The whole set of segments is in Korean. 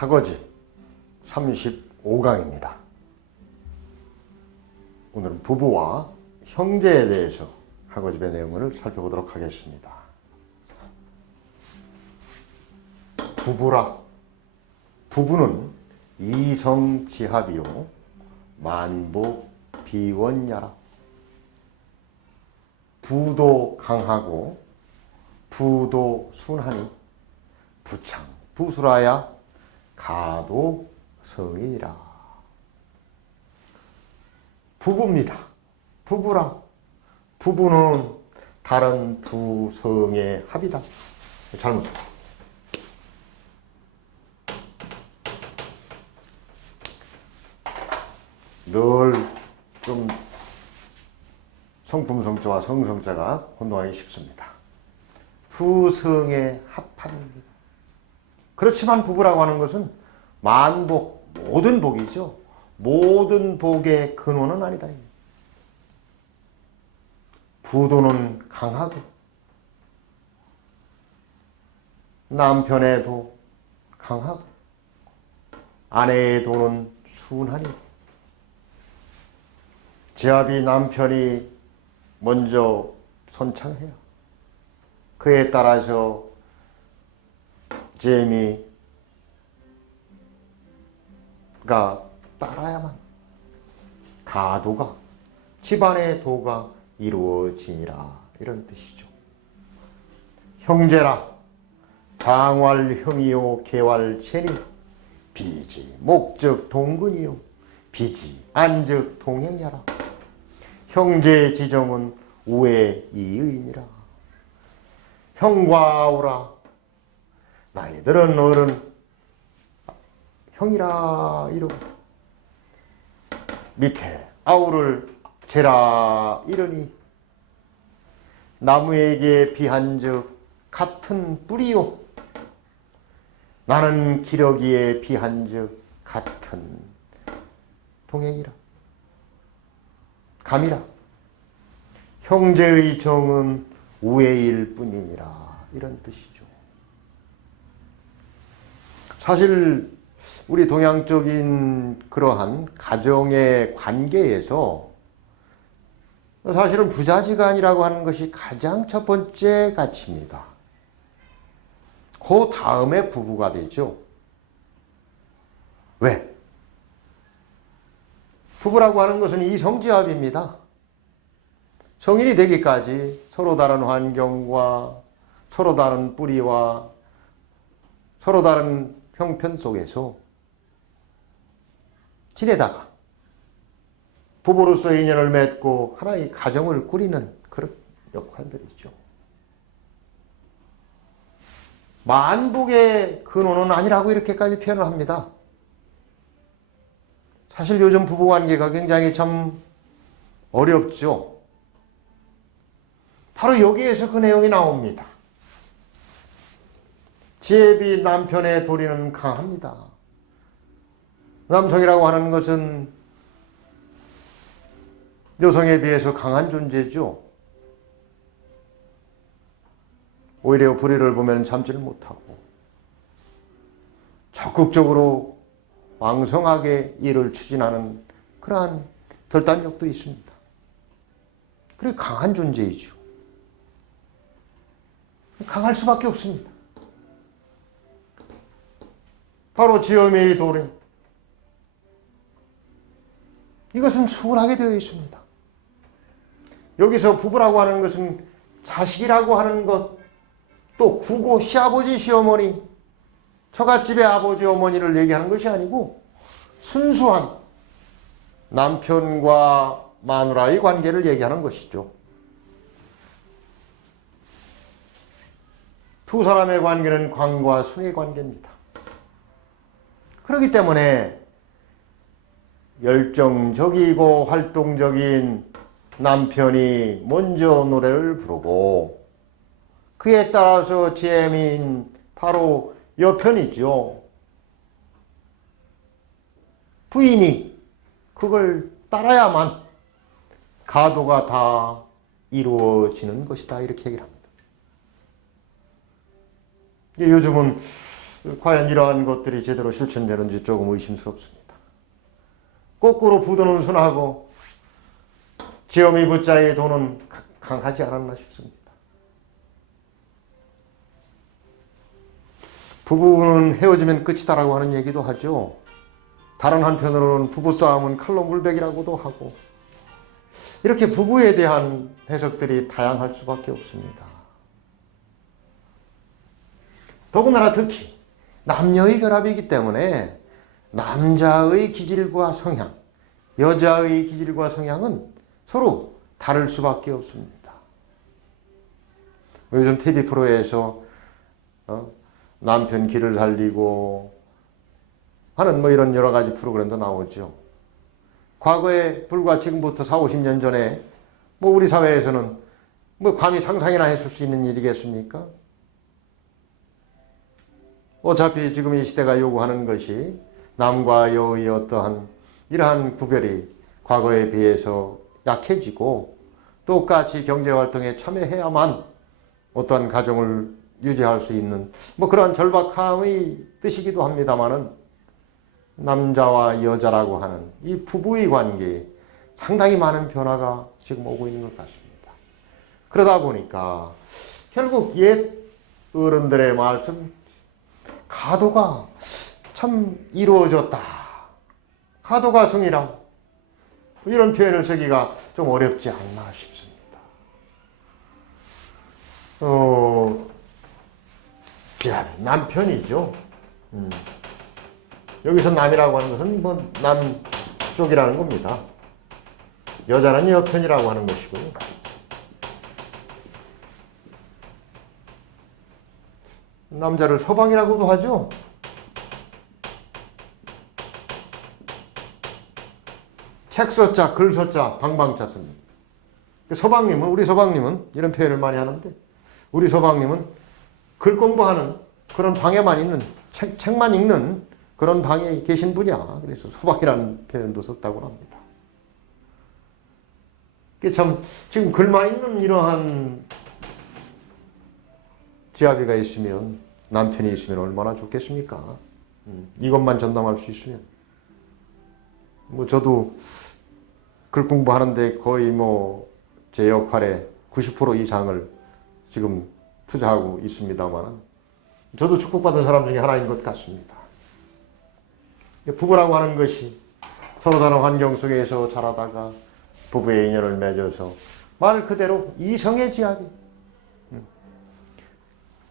학어집 35강입니다. 오늘은 부부와 형제에 대해서 학어집의 내용을 살펴보도록 하겠습니다. 부부라. 부부는 이성지합이요 만복비원야라. 부도 강하고 부도 순하니 부창 부수라야 가도 성이니라. 부부입니다. 부부라. 부부는 다른 두 성의 합이다. 잘못. 늘 좀 성품성자와 성성자가 혼동하기 쉽습니다. 두 성의 합합입니다. 그렇지만 부부라고 하는 것은 만복, 모든 복이죠. 모든 복의 근원은 아니다. 부도는 강하고 남편의 도 강하고 아내의 도는 순하니 지합이 남편이 먼저 선창해요. 그에 따라서 재미가 따라야만 가도가 집안의 도가 이루어지니라, 이런 뜻이죠. 형제라. 장활형이요 계활체니 비지 목적 동근이요 비지 안적 동행야라. 형제의 지정은 우애이의니라. 형과 오라. 나이 들은 어른 형이라 이러고 밑에 아우를 제라 이러니 나무에게 비한즉 같은 뿌리요 나는 기러기에 비한즉 같은 동행이라. 감이라. 형제의 정은 우애일 뿐이니라, 이런 뜻이죠. 사실 우리 동양적인 그러한 가정의 관계에서 사실은 부자지간이라고 하는 것이 가장 첫 번째 가치입니다. 그 다음에 부부가 되죠. 왜? 부부라고 하는 것은 이성지합입니다. 성인이 되기까지 서로 다른 환경과 서로 다른 뿌리와 서로 다른 형편 속에서 지내다가 부부로서 인연을 맺고 하나의 가정을 꾸리는 그런 역할들이죠. 만복의 근원은 아니라고 이렇게까지 표현을 합니다. 사실 요즘 부부관계가 굉장히 참 어렵죠. 바로 여기에서 그 내용이 나옵니다. 지혜비 남편의 도리는 강합니다. 남성이라고 하는 것은 여성에 비해서 강한 존재죠. 오히려 불의를 보면 참지를 못하고 적극적으로 왕성하게 일을 추진하는 그러한 결단력도 있습니다. 그리고 강한 존재이죠. 강할 수밖에 없습니다. 바로 지엄의 도리. 이것은 순하게 되어 있습니다. 여기서 부부라고 하는 것은 자식이라고 하는 것, 또 구고 시아버지 시어머니, 처갓집의 아버지 어머니를 얘기하는 것이 아니고 순수한 남편과 마누라의 관계를 얘기하는 것이죠. 두 사람의 관계는 광과 순의 관계입니다. 그렇기 때문에 열정적이고 활동적인 남편이 먼저 노래를 부르고 그에 따라서 제민 바로 여편이죠. 부인이 그걸 따라야만 가도가 다 이루어지는 것이다, 이렇게 얘기를 합니다. 요즘은 과연 이러한 것들이 제대로 실천되는지 조금 의심스럽습니다. 거꾸로 부도는 순하고 지엄이 부자의 도는 강하지 않았나 싶습니다. 부부는 헤어지면 끝이다라고 하는 얘기도 하죠. 다른 한편으로는 부부싸움은 칼로 물베기라고도 하고, 이렇게 부부에 대한 해석들이 다양할 수밖에 없습니다. 더군다나 특히 남녀의 결합이기 때문에 남자의 기질과 성향, 여자의 기질과 성향은 서로 다를 수밖에 없습니다. 요즘 TV 프로에서 남편 길을 살리고 하는 이런 여러 가지 프로그램도 나오죠. 과거에 불과 지금부터 40, 50년 전에 우리 사회에서는 감히 상상이나 했을 수 있는 일이겠습니까? 어차피 지금 이 시대가 요구하는 것이 남과 여의 어떠한 이러한 구별이 과거에 비해서 약해지고 똑같이 경제활동에 참여해야만 어떠한 가정을 유지할 수 있는 그러한 절박함의 뜻이기도 합니다마는, 남자와 여자라고 하는 이 부부의 관계에 상당히 많은 변화가 지금 오고 있는 것 같습니다. 그러다 보니까 결국 옛 어른들의 말씀, 가도가 참 이루어졌다, 가도가 성이라, 이런 표현을 쓰기가 좀 어렵지 않나 싶습니다. 남편이죠. 여기서 남이라고 하는 것은 남쪽이라는 겁니다. 여자는 여편이라고 하는 것이고요. 남자를 서방이라고도 하죠. 책 서자, 글 서자, 방방자 씁니다. 우리 서방님은 이런 표현을 많이 하는데, 우리 서방님은 글 공부하는 그런 방에만 있는, 책만 읽는 그런 방에 계신 분이야. 그래서 서방이라는 표현도 썼다고 합니다. 참 지금 글만 읽는 이러한 지아비가 있으면, 남편이 있으면 얼마나 좋겠습니까? 이것만 전담할 수 있으면. 저도 글 공부하는데 거의 제 역할의 90% 이상을 지금 투자하고 있습니다만, 저도 축복받은 사람 중에 하나인 것 같습니다. 부부라고 하는 것이 서로 다른 환경 속에서 자라다가 부부의 인연을 맺어서 말 그대로 이성의 지합이,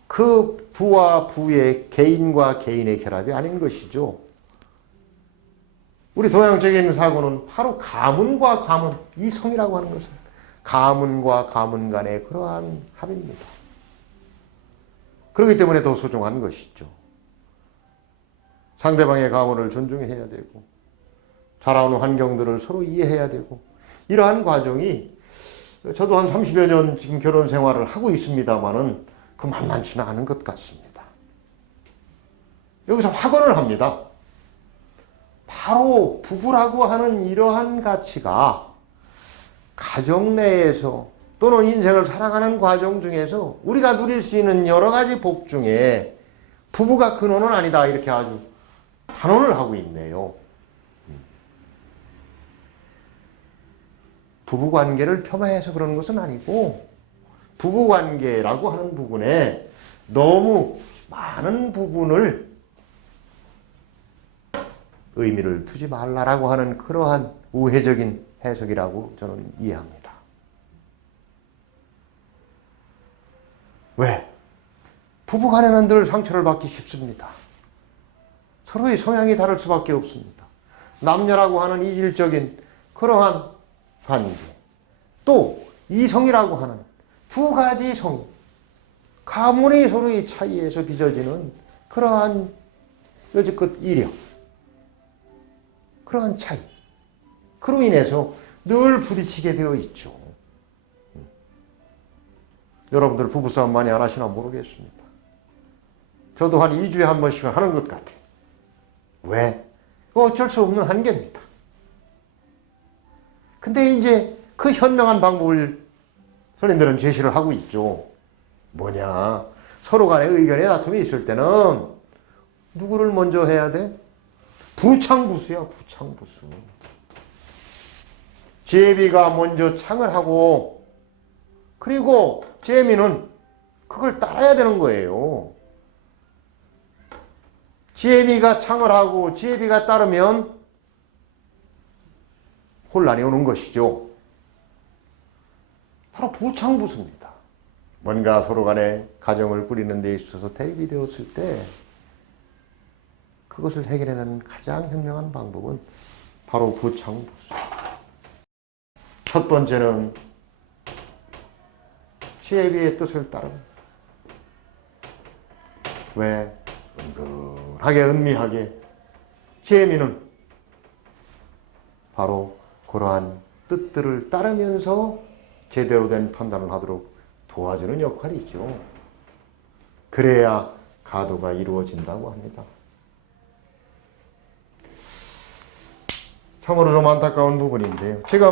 그 부와 부의 개인과 개인의 결합이 아닌 것이죠. 우리 동양적인 사고는 바로 가문과 가문, 이성이라고 하는 것은 가문과 가문 간의 그러한 합입니다. 그렇기 때문에 더 소중한 것이죠. 상대방의 가문을 존중해야 되고, 자라오는 환경들을 서로 이해해야 되고, 이러한 과정이, 저도 한 30여 년 지금 결혼 생활을 하고 있습니다만은 만만치는 않은 것 같습니다. 여기서 확언을 합니다. 바로 부부라고 하는 이러한 가치가 가정 내에서 또는 인생을 살아가는 과정 중에서 우리가 누릴 수 있는 여러 가지 복 중에 부부가 근원은 아니다, 이렇게 아주 단언을 하고 있네요. 부부관계를 폄하해서 그런 것은 아니고, 부부관계라고 하는 부분에 너무 많은 부분을 의미를 두지 말라라고 하는 그러한 우회적인 해석이라고 저는 이해합니다. 왜? 부부간에는 늘 상처를 받기 쉽습니다. 서로의 성향이 다를 수밖에 없습니다. 남녀라고 하는 이질적인 그러한 관계, 또 이성이라고 하는 두 가지 성이, 가문의 서로의 차이에서 빚어지는 그러한 여지껏 이력, 그러한 차이, 그로 인해서 늘 부딪히게 되어 있죠. 여러분들 부부싸움 많이 안 하시나 모르겠습니다. 저도 한 2주에 한 번씩은 하는 것 같아요. 왜? 어쩔 수 없는 한계입니다. 근데 이제 그 현명한 방법을 선생님들은 제시를 하고 있죠. 뭐냐? 서로 간에 의견의 다툼이 있을 때는 누구를 먼저 해야 돼? 부창부수야, 부창부수. 제비가 먼저 창을 하고, 그리고 재미는 그걸 따라야 되는 거예요. 제비가 창을 하고 제비가 따르면 혼란이 오는 것이죠. 바로 부창부수입니다. 뭔가 서로 간에 가정을 꾸리는 데 있어서 대립이 되었을 때 그것을 해결해내는 가장 현명한 방법은 바로 부창부수. 첫 번째는 제비의 뜻을 따릅니다. 왜? 은근하게 은미하게 재미는 바로 그러한 뜻들을 따르면서 제대로 된 판단을 하도록 도와주는 역할이죠. 그래야 가도가 이루어진다고 합니다. 참으로 좀 안타까운 부분인데요. 제가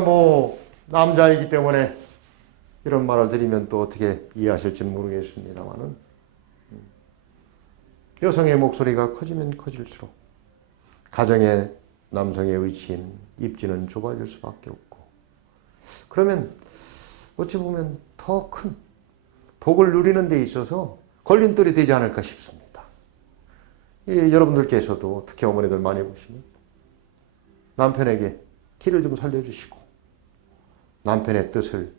남자이기 때문에 이런 말을 드리면 또 어떻게 이해하실지는 모르겠습니다만은 여성의 목소리가 커지면 커질수록 가정의 남성의 위치인 입지는 좁아질 수밖에 없고, 그러면 어찌 보면 더 큰 복을 누리는 데 있어서 걸림돌이 되지 않을까 싶습니다. 여러분들께서도 특히 어머니들 많이 보시면 남편에게 길을 좀 살려주시고 남편의 뜻을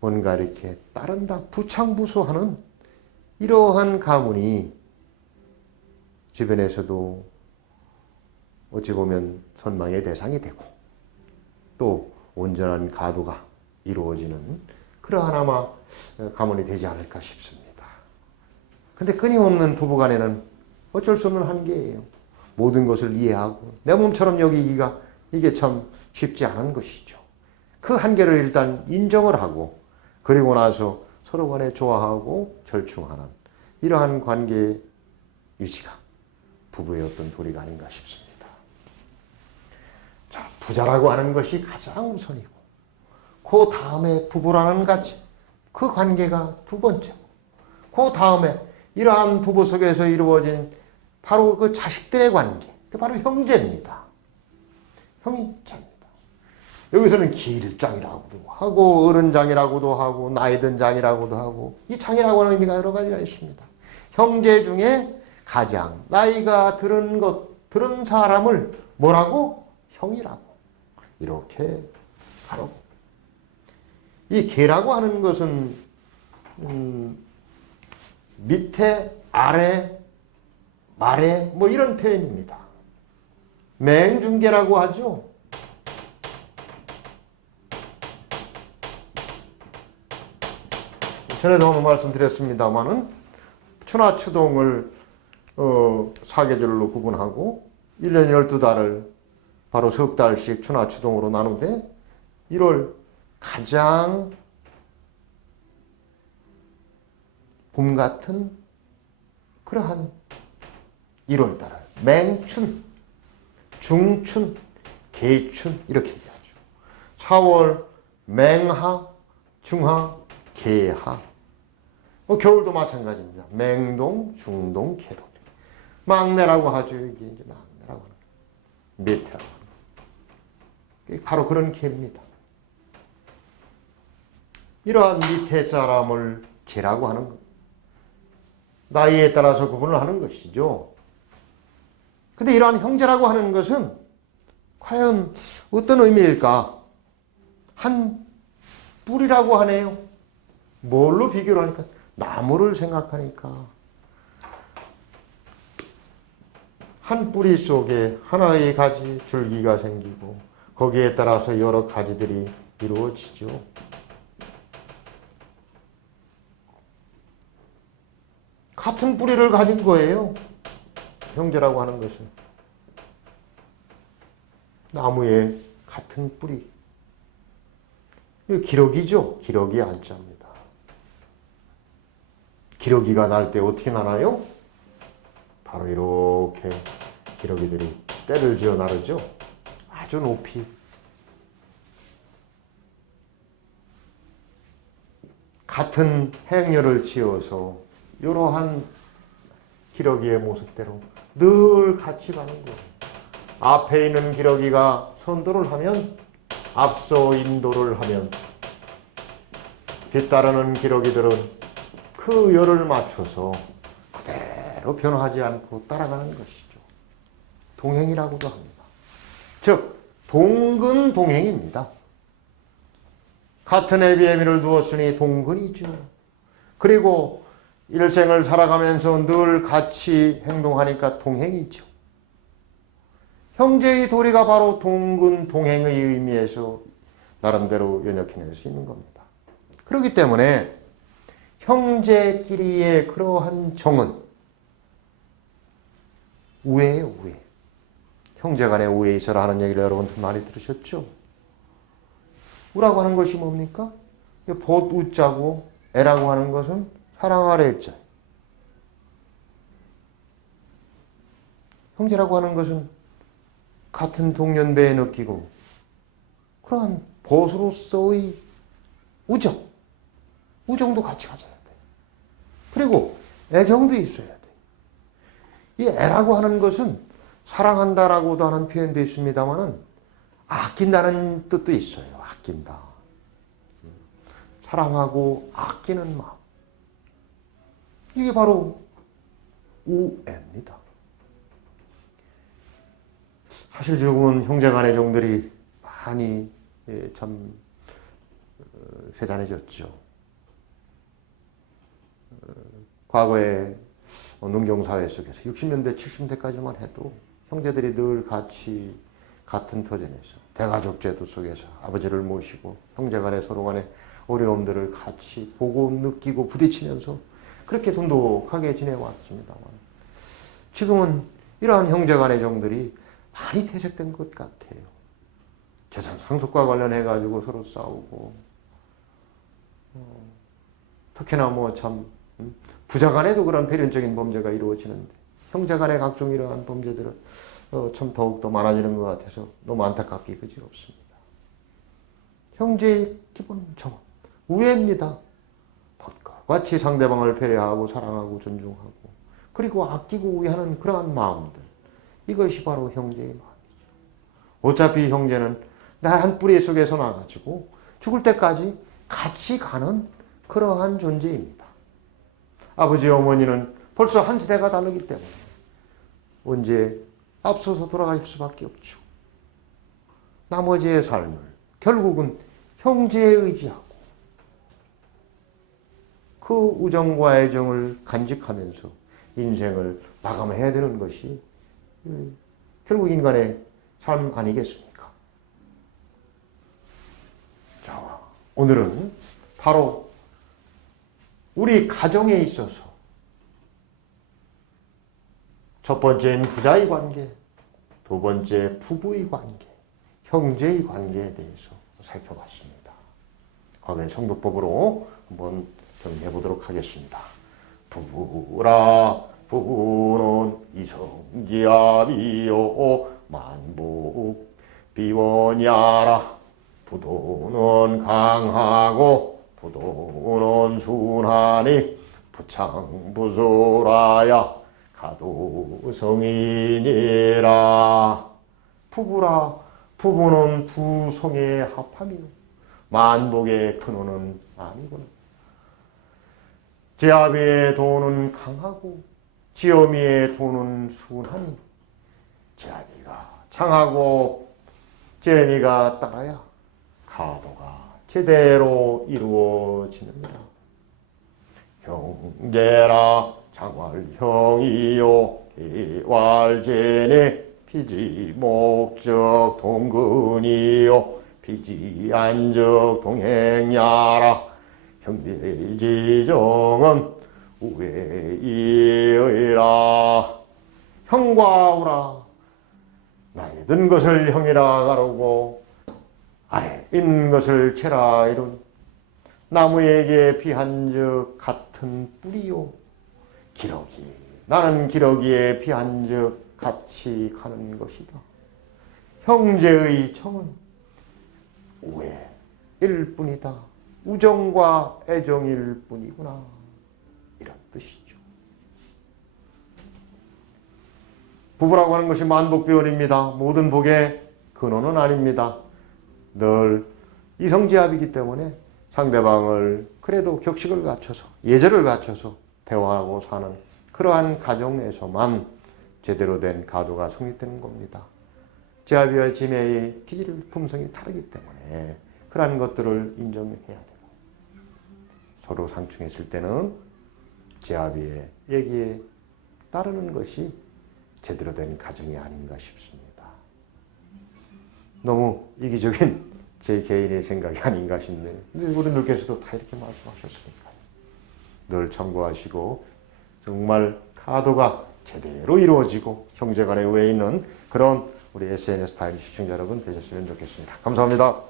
뭔가 이렇게 따른다, 부창부수하는 이러한 가문이 주변에서도 어찌 보면 선망의 대상이 되고 또 온전한 가도가 이루어지는 그러한 아마 가문이 되지 않을까 싶습니다. 근데 끊임없는 부부간에는 어쩔 수 없는 한계예요. 모든 것을 이해하고 내 몸처럼 여기기가 이게 참 쉽지 않은 것이죠. 그 한계를 일단 인정을 하고 그리고 나서 서로 간에 좋아하고 절충하는 이러한 관계 유지가 부부의 어떤 도리가 아닌가 싶습니다. 자, 부자라고 하는 것이 가장 우선이고 그 다음에 부부라는 그 관계가 두 번째고 그 다음에 이러한 부부 속에서 이루어진 바로 그 자식들의 관계, 바로 형제입니다. 형제입니다. 여기서는 길장이라고도 하고 어른장이라고도 하고 나이든 장이라고도 하고 이 장이라고 하는 의미가 여러 가지가 있습니다. 형제 중에 가장 나이가 들은 사람을 뭐라고? 형이라고. 이렇게 바로 이 계라고 하는 것은 밑에, 아래, 말에 이런 표현입니다. 맹중계라고 하죠. 전에도 한번 말씀드렸습니다마는 추나추동을 사계절로 구분하고 1년 12달을 바로 석 달씩 추나추동으로 나누되 1월 가장 봄 같은 그러한 1월달을 맹춘, 중춘, 개춘 이렇게 얘기하죠. 4월 맹하, 중하, 개하. 겨울도 마찬가지입니다. 맹동, 중동, 개동. 막내라고 하죠. 이게 이제 막내라고 하는 밑이라고 하는 바로 그런 개입니다. 이러한 밑에 사람을 제라고 하는 것. 나이에 따라서 구분을 하는 것이죠. 근데 이러한 형제라고 하는 것은 과연 어떤 의미일까? 한 뿌리라고 하네요. 뭘로 비교를 하니까? 나무를 생각하니까 한 뿌리 속에 하나의 가지 줄기가 생기고 거기에 따라서 여러 가지들이 이루어지죠. 같은 뿌리를 가진 거예요. 형제라고 하는 것은 나무의 같은 뿌리. 기러기죠. 기러기 안자입니다. 기러기가 날 때 어떻게 나나요? 바로 이렇게 기러기들이 때를 지어 나르죠. 아주 높이. 같은 행렬을 지어서 이러한 기러기의 모습대로 늘 같이 가는 거예요. 앞에 있는 기러기가 선도를 하면, 앞서 인도를 하면 뒤따르는 기러기들은 그 열을 맞춰서 그대로 변화하지 않고 따라가는 것이죠. 동행이라고도 합니다. 즉 동근동행입니다. 같은 애비의 밀을 두었으니 동근이죠. 그리고 일생을 살아가면서 늘 같이 행동하니까 동행이죠. 형제의 도리가 바로 동근동행의 의미에서 나름대로 연역해낼 수 있는 겁니다. 그렇기 때문에 형제끼리의 그러한 정은 우애예요, 우애. 형제간에 우애 있어라 하는 얘기를 여러분들 많이 들으셨죠? 우라고 하는 것이 뭡니까? 봇 우자고 애라고 하는 것은 사랑하라 했죠. 형제라고 하는 것은 같은 동년배에 느끼고 그러한 벗으로서의 우정도 같이 가져야 돼. 그리고 애정도 있어야 돼. 이 애라고 하는 것은 사랑한다라고도 하는 표현도 있습니다만은 아낀다는 뜻도 있어요. 아낀다. 사랑하고 아끼는 마음. 이게 바로 우애입니다. 사실 지금은 형제간의 정들이 많이 참 세단해졌죠. 과거에 농경사회 속에서 60년대, 70년대까지만 해도 형제들이 늘 같이 같은 터전에서 대가족 제도 속에서 아버지를 모시고 형제간에 서로 간에 어려움들을 같이 보고 느끼고 부딪히면서 그렇게 돈독하게 지내왔습니다만 지금은 이러한 형제간의 정들이 많이 퇴색된 것 같아요. 재산 상속과 관련해가지고 서로 싸우고 특히나 뭐 참 부자 간에도 그런 배륜적인 범죄가 이루어지는데 형제 간의 각종 이러한 범죄들은 참 더욱더 많아지는 것 같아서 너무 안타깝게 그지없습니다. 형제의 기본 정은 우애입니다. 벚과 같이 상대방을 배려하고 사랑하고 존중하고 그리고 아끼고 우애하는 그러한 마음들, 이것이 바로 형제의 마음이죠. 어차피 형제는 나 한 뿌리 속에서 나가지고 죽을 때까지 같이 가는 그러한 존재입니다. 아버지 어머니는 벌써 한 세대가 다르기 때문에 언제 앞서서 돌아가실 수밖에 없죠. 나머지의 삶을 결국은 형제에 의지하고 그 우정과 애정을 간직하면서 인생을 마감해야 되는 것이 결국 인간의 삶 아니겠습니까? 자, 오늘은 바로 우리 가정에 있어서 첫 번째는 부자의 관계, 두 번째 부부의 관계, 형제의 관계에 대해서 살펴봤습니다. 과거의 성도법으로 한번 정리해 보도록 하겠습니다. 부부라 부부는 이성지압이요 만복 비원야라. 부도는 강하고 부도는 순하니 부창부소라야 가도성이니라. 부부라 부부는 두 성의 합함이요 만복의 근원은 아니구나. 제아비의 도는 강하고 지어미의 도는 순하니 제아비가 창하고 제미가 따라야 가도가 제대로 이루어지느니라. 형제라 장활형이요 개활제네 피지 목적 동근이요 피지 안적 동행야라. 형제지정은 우애이의라. 형과 우라 나에 든 것을 형이라 가르고 아래 있는 것을 채라 이룬 나무에게 피한즉 같은 뿌리요 기러기 나는 기러기에 피한즉 같이 가는 것이다. 형제의 정은 우애일 뿐이다. 우정과 애정일 뿐이구나. 이런 뜻이죠. 부부라고 하는 것이 만복비원입니다. 모든 복의 근원은 아닙니다. 늘 이성지합이기 때문에 상대방을 그래도 격식을 갖춰서 예절을 갖춰서 대화하고 사는 그러한 가정에서만 제대로 된 가도가 성립되는 겁니다. 지합이와 지매의 기질 품성이 다르기 때문에 그러한 것들을 인정해야 되고 서로 상충했을 때는 지합이의 얘기에 따르는 것이 제대로 된 가정이 아닌가 싶습니다. 너무 이기적인 제 개인의 생각이 아닌가 싶네요. 근데 어른들께서도 다 이렇게 말씀하셨으니까요. 늘 참고하시고 정말 가도가 제대로 이루어지고 형제간의 우애에 있는 그런 우리 SNS 타임 시청자 여러분 되셨으면 좋겠습니다. 감사합니다.